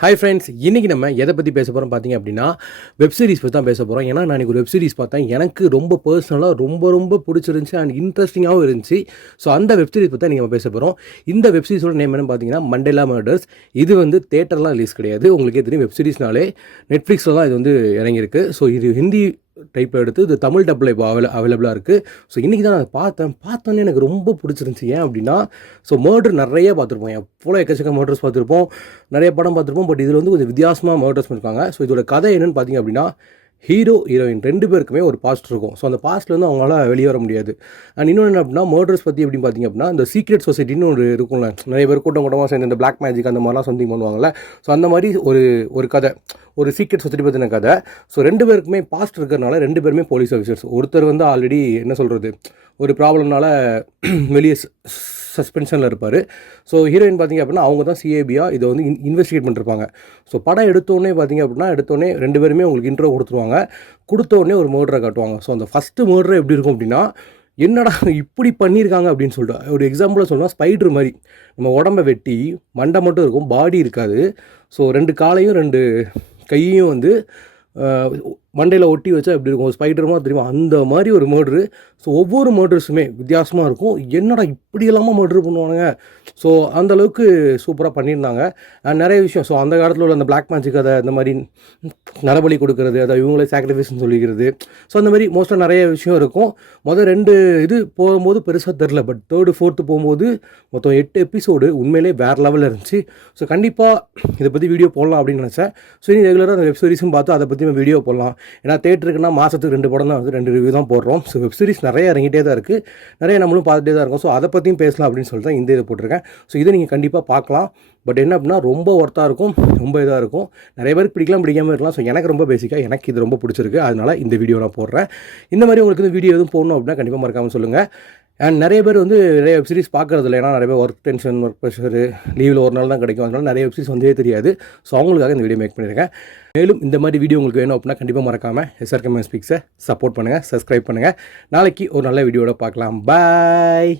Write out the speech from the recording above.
Hi friends, இன்றைக்கி நம்ம எதை பற்றி பேச போகிறோம் பார்த்தீங்க அப்படின்னா, வெப் சீரிஸ் பற்றி தான் பேச போகிறோம். ஏன்னா நான் இன்றைக்கி ஒரு வெப் சீரிஸ் பார்த்தேன். எனக்கு ரொம்ப பர்சனலாக ரொம்ப பிடிச்சிருந்துச்சி அண்ட் இன்ட்ரெஸ்டிங்காகவும் இருந்துச்சு. ஸோ அந்த வெப் சீரிஸ் பற்றி நீங்கள் பேச போகிறோம். இந்த வெப் சீரிஸோட நேம் என்னன்னு பார்த்தீங்கன்னா மண்டேலா மர்டர்ஸ். இது வந்து தேட்டர்லாம் ரிலீஸ் கிடையாது. உங்களுக்கே தெரியும், வெப் சீரிஸ்னாலே நெட்ஃப்ளிக்ஸில் தான் இது வந்து இறங்கியிருக்கு. ஸோ இது ஹிந்தி டைப்பில் எடுத்து இது தமிழ் டப்பில் இப்போ அவைலபிளாக இருக்குது. ஸோ இன்றைக்கி தான் நான் பார்த்தோன்னே எனக்கு ரொம்ப பிடிச்சிருந்துச்சி. ஏன் அப்படின்னா, ஸோ மர்டர் நிறைய பார்த்துருப்போம், எவ்வளோ எக்கச்சக்க மர்டர்ஸ் பார்த்துருப்போம், நிறைய படம் பார்த்துருப்போம். பட் இதில் வந்து கொஞ்சம் வித்தியாசமாக மர்டர்ஸ் பண்ணிருக்காங்க. ஸோ இதோட கதை என்னென்னு பார்த்தீங்க அப்படின்னா, ஹீரோ ஹீரோயின் 2 பேருக்குமே ஒரு பாஸ்ட் இருக்கும். ஸோ அந்த பாஸ்ட்லேருந்து அவங்களால வெளியே வர முடியாது. அண்ட் இன்னொன்று என்ன அப்படின்னா, மர்டர்ஸ் பற்றி எப்படின்னு பார்த்தீங்க அப்படின்னா, இந்த சீக்ரெட் சொசைட்டின்னு ஒரு இருக்கும்ல, நிறைய பேர் கூட்டமாக சேர்ந்து இந்த பிளாக் மேஜிக் அந்த மாதிரிலாம் சம்திங் பண்ணுவாங்கள்ல. ஸோ அந்த மாதிரி ஒரு கதை, ஒரு சீக்ரெட் சொசைட்டி பற்றின கதை. ஸோ 2 பேருக்குமே பாஸ்ட் இருக்கிறதுனால 2 பேருமே போலீஸ் ஆஃபீஸர்ஸ். ஒருத்தர் வந்து ஆல்ரெடி என்ன சொல்கிறது, ஒரு ப்ராப்ளம்னால வெளியே சஸ்பென்ஷனில் இருப்பார். ஸோ ஹீரோயின் பார்த்திங்க அப்படின்னா அவங்க தான் சிஏபியாக இதை வந்து இன்வெஸ்டிகேட் பண்ணிருப்பாங்க. ஸோ படம் எடுத்தோடனே பார்த்திங்க அப்படின்னா 2 பேருமே உங்களுக்கு இன்ட்ரோ கொடுத்துருவாங்க. கொடுத்தோடனே ஒரு மர்டரை காட்டுவாங்க. ஸோ அந்த ஃபஸ்ட்டு மர்டர் எப்படி இருக்கும் அப்படின்னா, என்னடா இப்படி பண்ணியிருக்காங்க அப்படின்னு சொல்லிட்டு, ஒரு எக்ஸாம்பிளாக சொல்லலாம், ஸ்பைடர் மாதிரி நம்ம உடம்பை வெட்டி மண்டை மட்டும் இருக்கும், பாடி இருக்காது. ஸோ 2 காலையும் 2 கையையும் வந்து மண்டையில் ஒட்டி வச்சா எப்படி இருக்கும், ஸ்பைடர் மாதிரி தெரியுமா, அந்த மாதிரி ஒரு மர்டரு. ஸோ ஒவ்வொரு மர்டர்ஸுமே வித்தியாசமாக இருக்கும். என்னடா இப்படி இல்லாமல் மர்டர் பண்ணுவானுங்க. ஸோ அந்தளவுக்கு சூப்பராக பண்ணியிருந்தாங்க. நிறைய விஷயம், ஸோ அந்த காலத்தில் உள்ள அந்த பிளாக் மேஜிக் கதை, இந்த மாதிரி நரபலி கொடுக்கறது, அதை இவங்களே சாக்ரிஃபைஸ்ன்னு சொல்லிக்கிறது. ஸோ அந்த மாதிரி மோஸ்ட்டாக நிறைய விஷயம் இருக்கும். மொதல் 2 இது போகும்போது பெருசாக தெரில. பட் 3rd 4th போகும்போது மொத்தம் 8 எபிசோடு உண்மையிலே வேறு லெவலில் இருந்துச்சு. ஸோ கண்டிப்பாக இதை பற்றி வீடியோ போடலாம் அப்படின்னு நினச்சேன். ஸோ இனி ரெகுலராக அந்த வெப் சீரிஸும் பார்த்து அதை பற்றி நம்ம வீடியோ போடலாம். ஏன்னா தேட்டருக்குன்னா மாதத்துக்கு 2 படம் தான் வந்து 2 ரிவ்யூ தான் போடுறோம். ஸோ வெப் சீரிஸ் நிறைய இறங்கிட்டே தான் இருக்குது, நிறைய நம்மளும் பார்த்துட்டே தான் இருக்கோம். ஸோ அதை பற்றியும் பேசலாம் அப்படின்னு சொல்லிட்டு தான் இந்த இதை போட்டிருக்கேன். ஸோ இதை நீங்கள் கண்டிப்பாக பார்க்கலாம். பட் என்ன அப்படின்னா, ரொம்ப ஒர்த்தாக இருக்கும், ரொம்ப இதாக இருக்கும். நிறைய பேருக்கு பிடிக்காமல் இருக்கலாம். ஸோ எனக்கு ரொம்ப பேசிக்காக எனக்கு இது ரொம்ப பிடிச்சிருக்கு. அதனால் இந்த வீடியோ நான் போடுறேன். இந்த மாதிரி உங்களுக்கு இந்த வீடியோ எதுவும் போடணும் அப்படின்னா கண்டிப்பாக மறக்காமல் சொல்லுங்கள். அண்ட் நிறைய பேர் வந்து நிறைய வெப் சீரிஸ் பார்க்குறதில்ல. ஏன்னா நிறைய பேர் ஒர்க் டென்ஷன், ஒர்க் ப்ரெஷரு, லீவில் ஒரு நாள் தான் கிடைக்கும். அதனால் நிறைய வெப் சீரிஸ் வந்தே தெரியாது. ஸோ அவங்களுக்காக இந்த வீடியோ மேக் பண்ணியிருக்கேன். மேலும் இந்த மாதிரி வீடியோ உங்களுக்கு வேணும் அப்படின்னா கண்டிப்பாக மறக்காமல் SRK Speaks சப்போர்ட் பண்ணுங்கள், சப்ஸ்கிரைப் பண்ணுங்கள். நாளைக்கு ஒரு நல்ல வீடியோட பார்க்கலாம். பாய்.